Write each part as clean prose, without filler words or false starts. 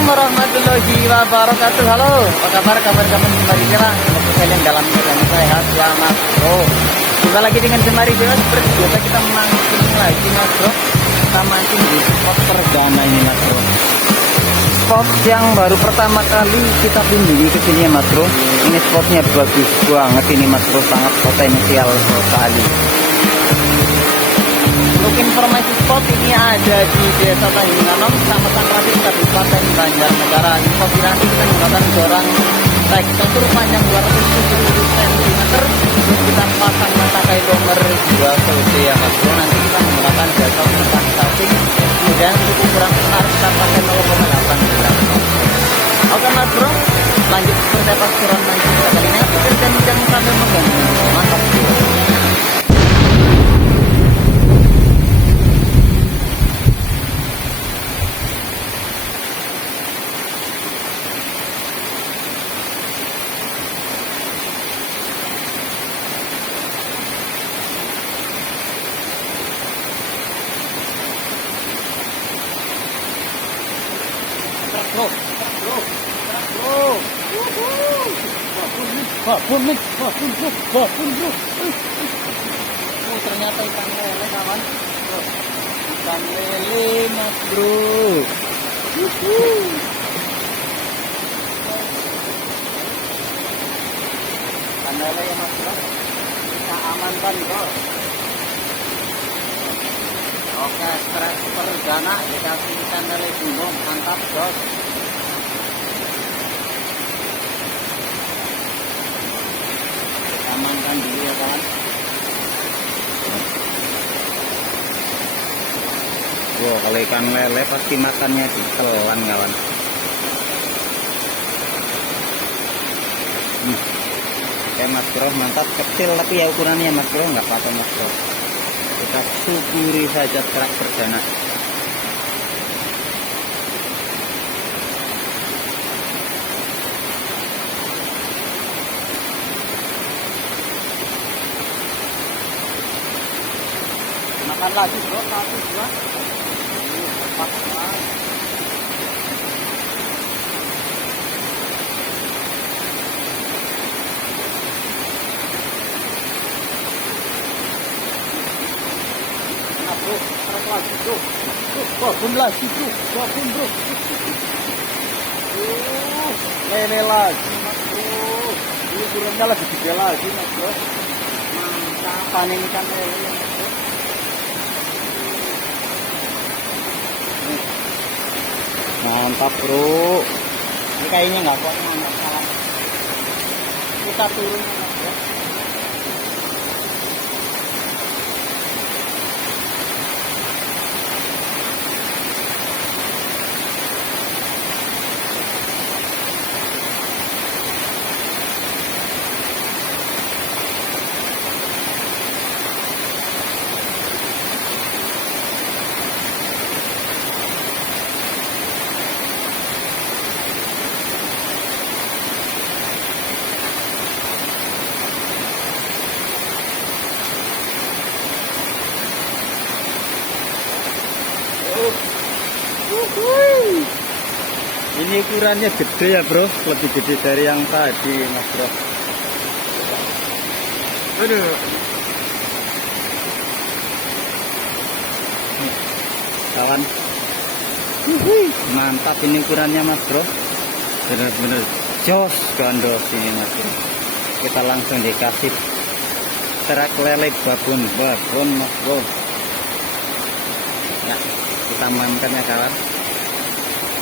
Assalamualaikum warahmatullahi wabarakatuh. Halo, apa kabar kawan-kawan Jemari Jela? Semoga kalian dalam keadaan sehat, selamat bro. Jumpa lagi dengan Jemari Jela. Seperti biasa kita mancing lagi mas bro. Kita mancing di spot perdana ini mas bro. Spot yang baru pertama kali kita kunjungi ke sini ya mas bro. Ini spotnya bagus banget ini mas bro, sangat potensial sekali. Untuk informasi spot ini ada di Desa Tanjunganom, Kecamatan Rapin, Kabupaten Banjarnegara. Info nanti kita menggunakan dorang tekstur panjang 270 cm. Terus kita pasang mata kayu nomor 2 VD ya mas bro. Nanti kita menggunakan jasa umpan cacing. Kemudian untuk ukuran senar kita pakai 0,8 Oke mas bro, lanjut seperti apa keseruan mancing kita kali ini. Dan jangan sampai mengganggu. Mantap bro. Bro. Oh, ternyata ikan lele kawan. Ikan lele mas bro. Ikan lele ya mas bro. Kita amankan bro. Oke, stress perdana dikasih ikan lele dulu, mantap bos. Amankan dulu ya kawan. Wow, kalau ikan lele pasti makannya ditelan kawan. Oke mas bro, mantap, kecil tapi ya ukurannya mas bro, nggak apa-apa mas bro. Kita syukuri saja kerak perdana. Makan lagi bro, satu dua. Nah bro, terus lagi bro. Babon lagi bro, babon bro. Lele lagi mas bro. Ini ukurannya lagi gede lagi mas bro. Mantap, panen ikan lele mas bro. Mantap bro, ini kayaknya nggak kuat nggak salah. Kita turun ya. Ini ukurannya gede ya bro, lebih gede dari yang tadi mas bro. Aduh. Kawan, mantap ini ukurannya mas bro, bener-bener jos gandos ini mas bro. Kita langsung dikasih terak lele babon mas bro. Ya, kita mainkan ya kawan.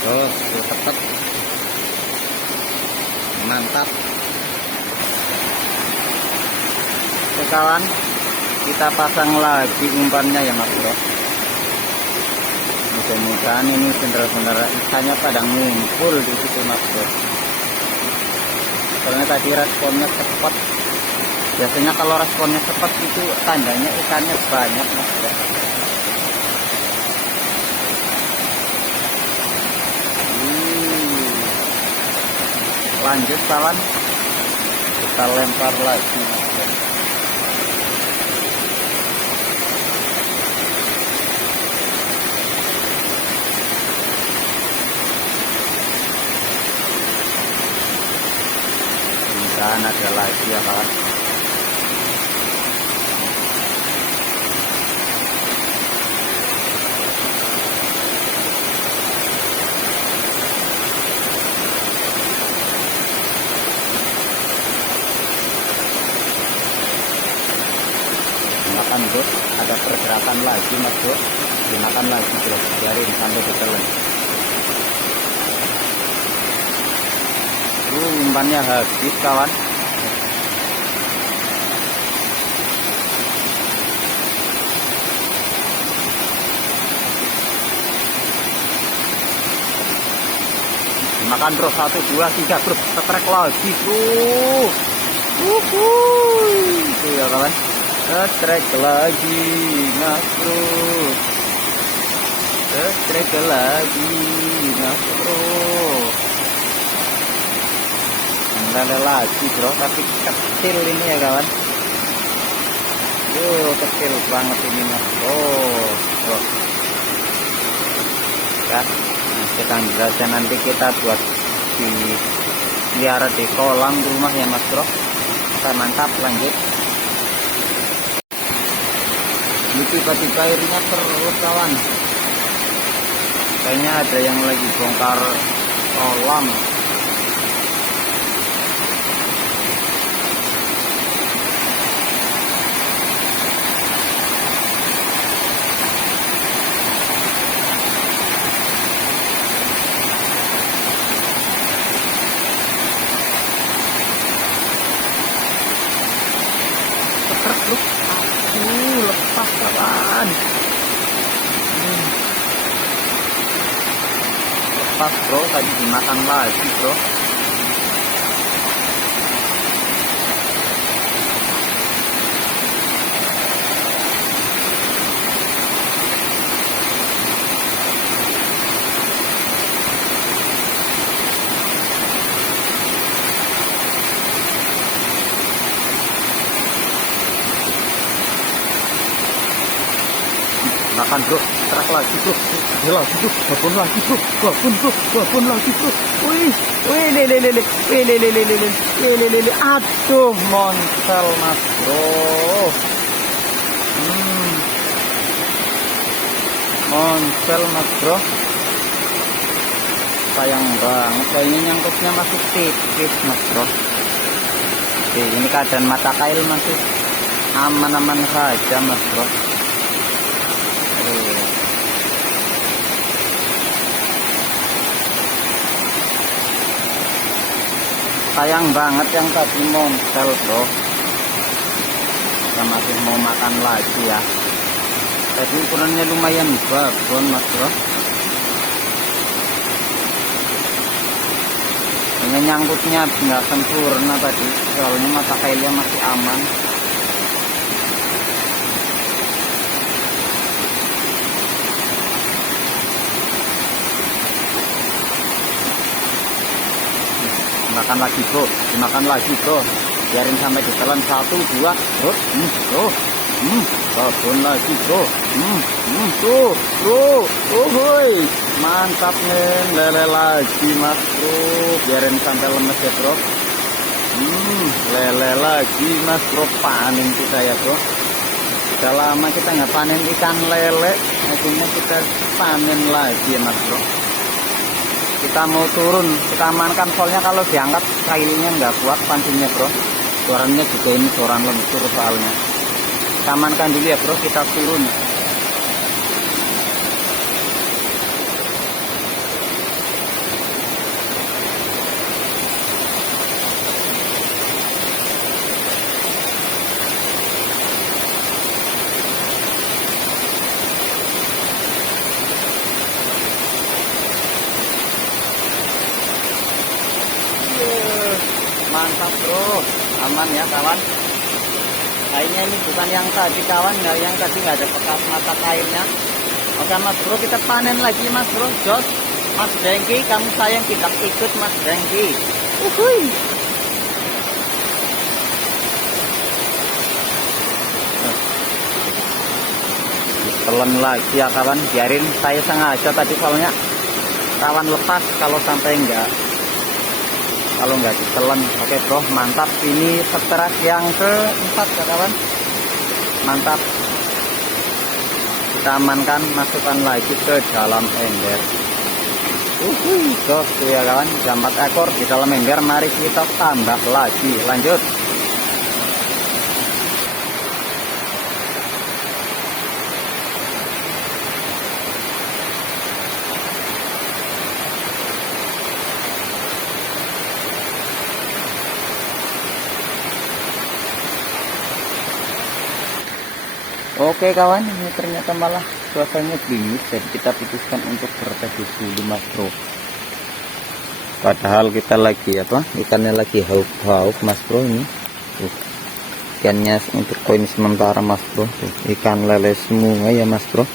Terus tetap mantap. Oke kawan, kita pasang lagi umpannya ya mas bro. Mudah-mudahan ini benar-benar ikannya pada ngumpul di situ mas bro. Soalnya tadi responnya cepat. Biasanya kalau responnya cepat itu tandanya ikannya banyak mas bro. Lanjut kawan, kita lempar lagi. akan ada lagi ya kawan. Makan bro, ada pergerakan lagi mas bro, dimakan lagi bro, biarin sampai ditelan. Umpannya habis kawan. Dimakan bro, 1, 2, 3 bro, setrek lagi bro. Itu ya kawan, setrek lagi mas bro, setrek lagi mas bro. Lele lagi bro, tapi kecil ini ya kawan. Kecil banget ini mas. Bro. Ya, kita jelaskan nanti kita buat di biara di kolam rumah ya mas bro. Oke, mantap, lanjut. Ini tiba-tiba airnya terus kawan. Kayaknya ada yang lagi bongkar kolam. Lepas kawan. Lepas bro, tadi dimakan lagi bro. Makan bro, terak lagi bro, lagi bro, babon lagi bro, babon lagi bro. Wih, lele, aduh, monsel mas bro. Monsel mas bro. Sayang banget, kayaknya nyangkutnya masih tipis mas bro. Oke, ini keadaan mata kail masih aman-aman saja mas bro. Sayang banget yang tadi monsel bro. Kita masih mau makan lagi ya. Tadi ukurannya lumayan babon mas bro. Ini nyangkutnya nggak sempurna tadi, soalnya mata kailnya masih aman. Dimakan lagi bro, dimakan lagi bro, biarin sampai ditelan 1, 2 bro. Babon lagi bro. Tuh bro, hoi, mantap nih, lele lagi mas bro, biarin sampai lemes ya bro. Lele lagi mas bro, panen kita ya bro. Udah lama kita nggak panen ikan lele, akhirnya kita panen lagi ya mas bro. Kita mau turun, kita amankan, soalnya kalau diangkat kailnya nggak kuat pancingnya bro. Suaranya juga ini suara lentur soalnya. Kita amankan dulu ya bro, kita turun. Mantap bro, aman ya kawan. Kayaknya ini bukan yang tadi kawan, yang tadi nggak ada bekas mata kailnya. Oke mas bro, kita panen lagi mas bro. Jos, mas Dengki, kamu sayang kita ikut mas Dengki. Telan lagi ya kawan, biarin, saya sengaja tadi soalnya kawan lepas, kalau sampai enggak kalau nggak ditelan. Oke bro, mantap. Ini strike yang keempat ya kawan. Mantap. Kita amankan, masukkan lagi ke dalam ember. Oke ya kawan, 4 ekor di dalam ember. Mari kita tambah lagi, lanjut. Oke kawan, ini ternyata malah cuacanya dingin, jadi kita putuskan untuk berteduh dulu mas bro. Padahal kita lagi apa, ikannya lagi hauk-hauk mas bro. Ini ikannya untuk koin sementara mas bro. Ikan lele semua ya mas bro.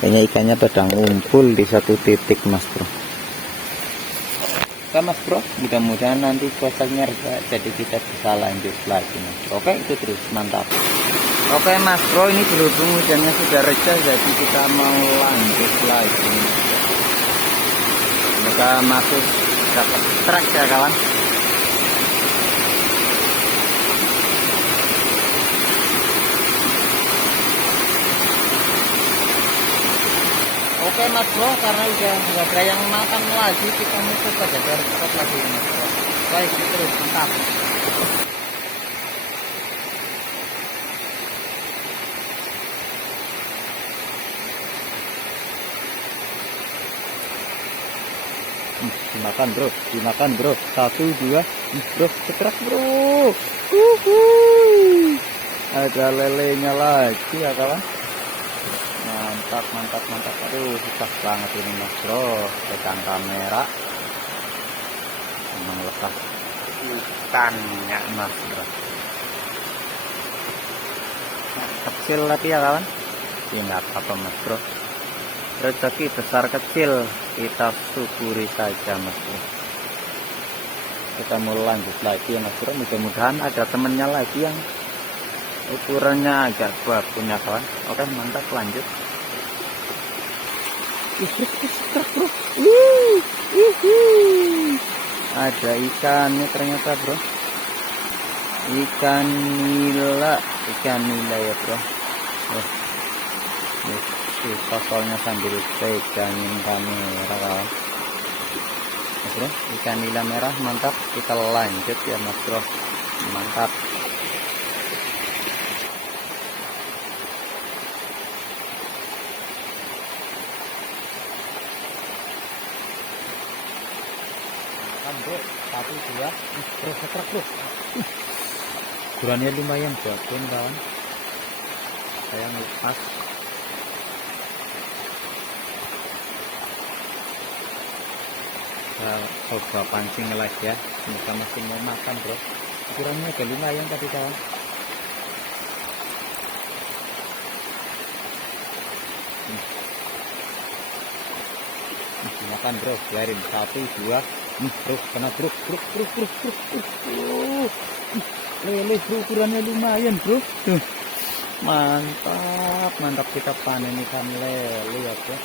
Kayaknya ikannya pada ngumpul di satu titik mas bro. Oke mas bro, mudah-mudahan nanti cuacanya reda, jadi kita bisa lanjut lagi mas bro. Oke, itu terus mantap. Oke mas bro, ini berhubung hujannya sudah reda, jadi kita mau lanjut lagi. Semoga masuk dapat strike ya kawan. Oke mas bro, karena udah nggak ada yang makan lagi, kita mau coba jaga cepat lagi mas bro. Baik, terus mantap. Dimakan bro, dimakan bro. 1, 2, bro, cekrek bro. Ada lelenya lagi ya kawan. Mantap, mantap, mantap. Aduh, susah banget ini mas bro. Pegang kamera memang lepas ikannya mas bro. Nah, kecil tapi ya kawan. Ya nggak apa-apa mas bro. Rezeki besar kecil kita syukuri saja mas bro. Kita mau lanjut lagi ya mas bro. Mudah-mudahan ada temennya lagi yang ukurannya agak kuat punya kawan. Oke mantap, lanjut. Bro. Ada ikannya ternyata bro. Ikan nila ya bro. Susah soalnya sambil pegangin kamera kawan. Mas bro, ikan nila merah mantap. Kita lanjut ya mas bro. Mantap. Bro, 1, 2, bro, setrek bro. Ukurannya lumayan jagon kawan. Saya lepas. Coba pancing lagi ya. Semoga masih mau makan bro. Ukurannya agak lumayan tadi kawan. Makan bro, biarin. 1, 2, bro, kena bro. Lele bro, ukurannya lumayan bro. Mantap, mantap. Kita panen ikan lele ya bro.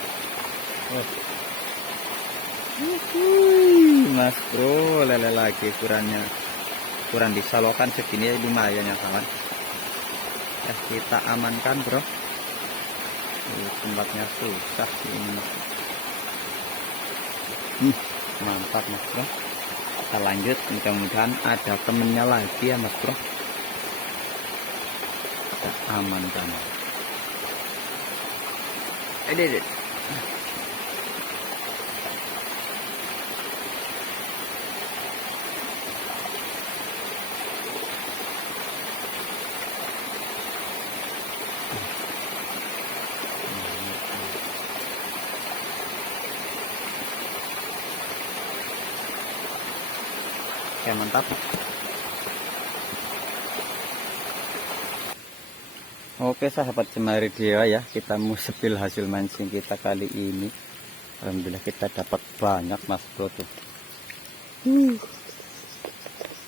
Mas bro, lele lagi ukurannya. Ukuran disalokan segini lumayan ya kawan. Ya, kita amankan bro. Tempatnya susah ini. Mantap mas bro. Kita lanjut, mudah-mudahan ada temennya lagi ya mas bro. Kita amankan. Edit. Oke mantap. Oke sahabat Cemari Dewa ya, kita mau sepil hasil mancing kita kali ini. Alhamdulillah kita dapat banyak mas bro tuh.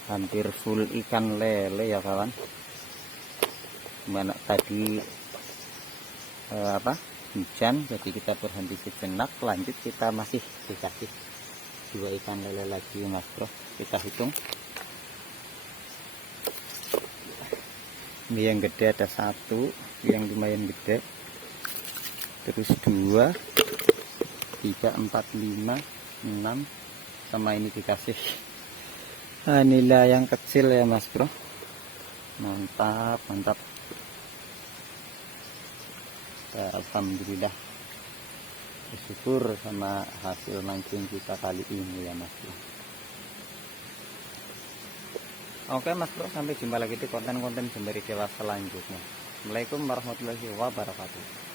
Hampir full ikan lele ya kawan. Mana tadi hujan, jadi kita berhenti sejenak. Lanjut kita masih dikasih 2 ikan lele lagi mas bro, kita hitung. Ini yang gede ada 1, yang lumayan gede, terus 2, 3, 4, 5, 6, sama ini dikasih nila yang kecil ya mas bro. Mantap mantap ya, alhamdulillah bersyukur sama hasil mancing kita kali ini ya mas bro. Oke mas bro, sampai jumpa lagi di konten-konten sembari dewa selanjutnya. Assalamualaikum warahmatullahi wabarakatuh.